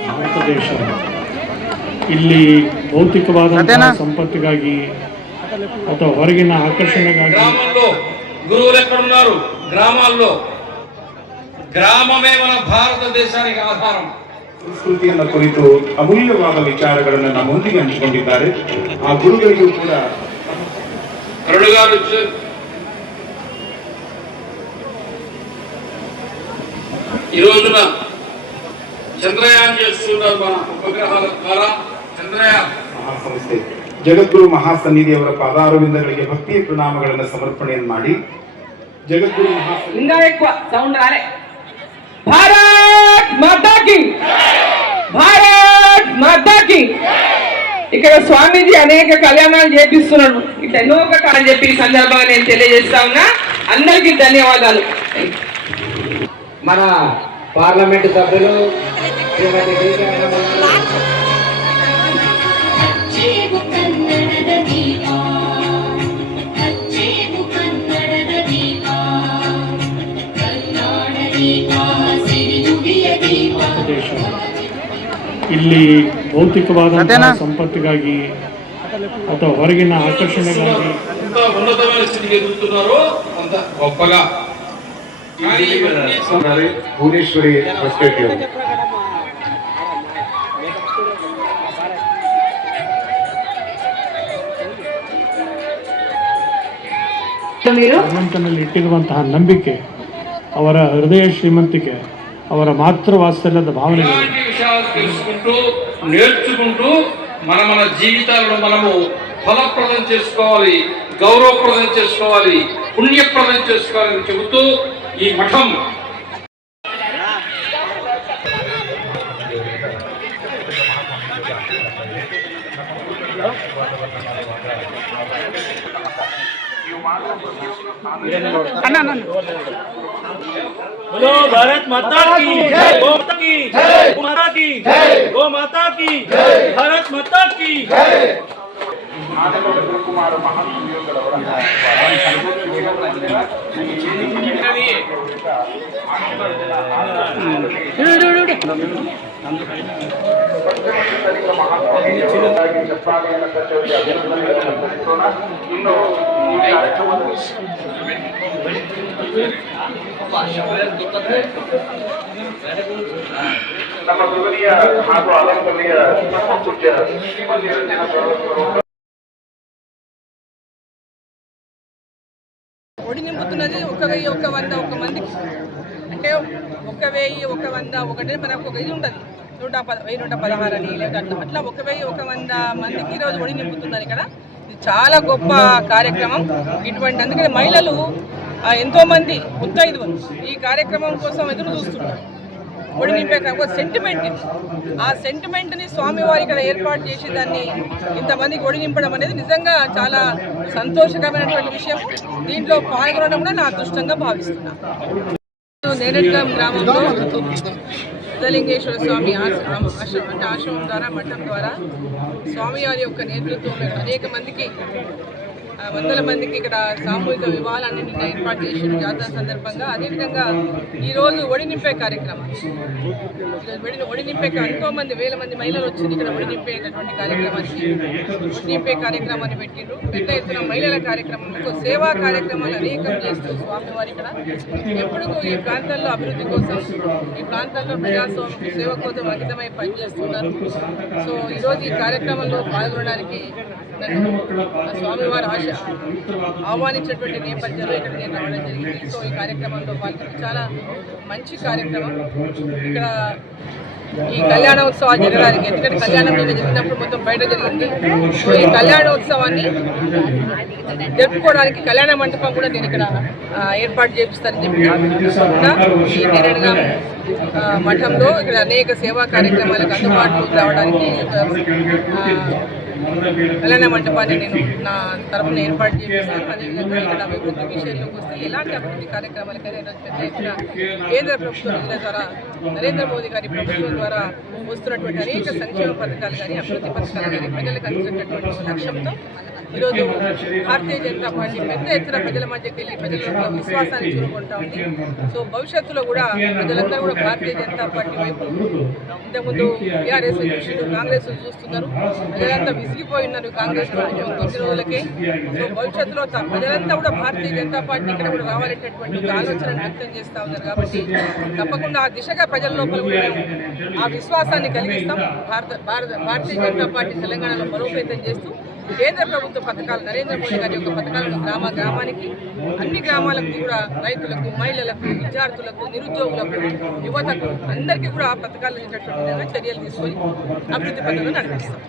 ಭಾರತದೇಶ ಇಲ್ಲಿ ಭೌತಿಕವಾದಂತಹ ಸಂಪತ್ತಿಗಾಗಿ ಅಥವಾ ಹೊರಗಿನ ಆಕರ್ಷಣೆಗಾಗಿ గ్రామంలో గురువులు ఎక్కడున్నారు గ్రామాల్లో గ్రామమే మన భారతదేశానికి ఆధారం ಸಂಸ್ಕೃತಿಯನ್ನ ಕುರಿತು ಅಮೂಲ್ಯವಾದ ವಿಚಾರಗಳನ್ನು ನಮ್ಮೊಂದಿಗೆ ಹಂಚಿಕೊಂಡಿದ್ದಾರೆ ಆ ಗುರುಗಳಿಗೂ ಕೂಡ కరుడు గారు వచ్చారు ఈ రోజున చంద్రయాన్ చేస్తున్నారు మన ఉపగ్రహాల ద్వారా చంద్రయాన్ ಮಹಾಸಂಸ್ಥೆ ಜಗದ್ಗುರು ಮಹಾಸನ್ನಿಧಿಯವರ ಪಾದಾರವಿಂದಗಳಿಗೆ ಭಕ್ತಿಯ ಪ್ರಣಾಮಗಳನ್ನು ಸಮರ್ಪಣೆಯನ್ನು ಮಾಡಿ ಜಗದ್ಗುರು ಮಹಾಸನ್ನಿಧಿ ఇంకా ఎక్కువ సౌండ్ రాలే భారత్ మాతాకి. భారత్ మాతాకి. ఇక్కడ స్వామీజీ అనేక కళ్యాణాలు చేపిస్తున్నాడు. ఇట్లా ఎన్నో కథలు చెప్పి ఈ సందర్భంగా నేను తెలియజేస్తా ఉన్నా. అందరికీ ధన్యవాదాలు. మన పార్లమెంటు సభ్యులు ಇಲ್ಲಿ ಭೌತಿಕವಾದ ಸಂಪತ್ತಿಗಾಗಿ ಅಥವಾ ಹೊರಗಿನ ಆಕರ್ಷಣೆಗಾಗಿ ಭುವನೇಶ್ವರಿ ಭಗವಂತನಲ್ಲಿ ಇಟ್ಟಿರುವಂತಹ ನಂಬಿಕೆ ಅವರ ಹೃದಯ ಶ್ರೀಮಂತಿಕೆ ಅವರ ಮಾತೃ ವಾತ್ಸಲ್ಯದ ಭಾವನೆಗಳು. విషయాలు తెలుసుకుంటూ నేర్చుకుంటూ మన మన జీవితాలను మనము ఫలప్రదం చేసుకోవాలి గౌరవప్రదం చేసుకోవాలి పుణ్యప్రదం చేసుకోవాలని చెబుతూ ఈ మఠం अन्ना अन्ना बोलो भारत माता की गो माता की गो माता की गो माता की भारत माता की ಕುಮಾರ್ ಮಹಾನುಭಾವಿಗಳವರ ನಮ್ಮ ಗುರುವಿಯ ಹಾಗೂ ಅಲಂಕರಿಯ ಪೂಜ್ಯ ಶ್ರೀಮಂತ ఒడి నింపుతున్నది ఒక వెయ్యి ఒక వంద ఒక మందికి అంటే ఒక వెయ్యి ఒక వంద ఒకటి మనకు ఒక ఇది ఉంటుంది నూట పద వెయ్యి నూట పదహారు అని లేదా అట్లా అట్లా ఒక వెయ్యి ఒక వంద మందికి ఈరోజు ఒడి నింపుతున్నారు ఇక్కడ ఇది చాలా గొప్ప కార్యక్రమం. ఇటువంటి అందుకని మహిళలు ఎంతోమంది ఎంతో ముత్తైదువులు ఈ కార్యక్రమం కోసం ఎదురు చూస్తున్నారు. ఒడి నింపే ఒక సెంటిమెంట్ ఆ సెంటిమెంట్ని స్వామివారి ఇక్కడ ఏర్పాటు చేసి దాన్ని ఇంతమందికి ఒడి నింపడం అనేది నిజంగా చాలా సంతోషకరమైనటువంటి విషయం. దీంట్లో పాల్గొనడం కూడా నా అదృష్టంగా భావిస్తున్నాను నేరేడ్గాం గ్రామంలో సిద్ధలింగేశ్వర స్వామి ఆశ్రమం అంటే ఆశ్రమం ద్వారా మఠం ద్వారా స్వామివారి యొక్క నేతృత్వంలో అనేక మందికి వందల మందికి ఇక్కడ సామూహిక వివాహాలన్నింటినీ ఏర్పాటు చేసిన జాతర సందర్భంగా. అదేవిధంగా ఈరోజు ఒడి నింపే కార్యక్రమం. ఈరోజు ఒడి నింపే ఎంతో మంది వేల మంది మహిళలు వచ్చింది ఇక్కడ ఒడి నింపేటటువంటి కార్యక్రమానికి. ఒడి నింపే కార్యక్రమాన్ని పెట్టిండ్రు. పెద్ద ఎత్తున మహిళల కార్యక్రమంలో సేవా కార్యక్రమాలు అనేకం చేస్తూ స్వామివారు ఇక్కడ. ఎప్పుడు ఈ ప్రాంతాల్లో అభివృద్ధి కోసం ఈ ప్రాంతాల్లో ప్రజాస్వామ్య సేవ కోసం అంకితమై పనిచేస్తున్నారు. సో ఈరోజు ఈ కార్యక్రమంలో పాల్గొనడానికి స్వామివారి ఆశ ఆహ్వానించినటువంటి నేపథ్యంలో ఇక్కడ నేను రావడం జరిగింది. సో ఈ కార్యక్రమంలో పాల్గొని చాలా మంచి కార్యక్రమం. ఇక్కడ ఈ కళ్యాణోత్సవాలు జరగడానికి ఎందుకంటే కళ్యాణం మీద జరిగినప్పుడు మొత్తం బయట జరిగింది. సో ఈ కళ్యాణోత్సవాన్ని జరుపుకోవడానికి కళ్యాణ మంటపం కూడా నేను ఇక్కడ ఏర్పాటు చేపిస్తానని చెప్పి ఆ, మఠంలో ఇక్కడ అనేక సేవా కార్యక్రమాలకు అందుబాటులోకి రావడానికి కళ్యాణ మంటపాన్ని నేను నా తరఫున ఏర్పాటు చేశాను అదేవిధంగా ఇక్కడ అభివృద్ధి విషయంలోకి వస్తే ఎలాంటి అభివృద్ధి కార్యక్రమాలకైనా ఈరోజు పెద్ద ఎత్తున కేంద్ర ప్రభుత్వం నిధుల ద్వారా నరేంద్ర మోదీ గారి ప్రభుత్వం ద్వారా వస్తున్నటువంటి అనేక సంక్షేమ పథకాలు కానీ అభివృద్ధి పథకాలు కానీ ప్రజలకు అందించేటటువంటి ఒక లక్ష్యంతో ఈరోజు భారతీయ జనతా పార్టీ పెద్ద ఎత్తున ప్రజల మధ్యకి వెళ్ళి ప్రజల విశ్వాసాన్ని చూరుకుంటా ఉంది. సో భవిష్యత్తులో కూడా ప్రజలందరూ కూడా భారతీయ జనతా పార్టీ వైపు ఇంతకుముందు టీఆర్ఎస్ చూసిండు కాంగ్రెస్ చూస్తున్నారు ప్రజలంతా విసిగిపోయినారు కాంగ్రెస్ పార్టీ కొద్ది రోజులకే. సో భవిష్యత్తులో ప్రజలంతా కూడా భారతీయ జనతా పార్టీ ఇక్కడ కూడా రావాలనేటటువంటి ఆలోచనను వ్యక్తం చేస్తా ఉన్నారు కాబట్టి తప్పకుండా ఆ దిశగా ప్రజల లోపల ఆ విశ్వాసాన్ని కలిగిస్తాం. భారత భారత భారతీయ జనతా పార్టీ తెలంగాణలో బలోపేతం చేస్తూ కేంద్ర ప్రభుత్వ పథకాలు నరేంద్ర మోడీ గారి యొక్క పథకాలను గ్రామ గ్రామానికి అన్ని గ్రామాలకు కూడా రైతులకు మహిళలకు విద్యార్థులకు నిరుద్యోగులకు యువతకు అందరికీ కూడా ఆ పథకాలు చర్యలు తీసుకొని అభివృద్ధి పథకం నడిపిస్తాం.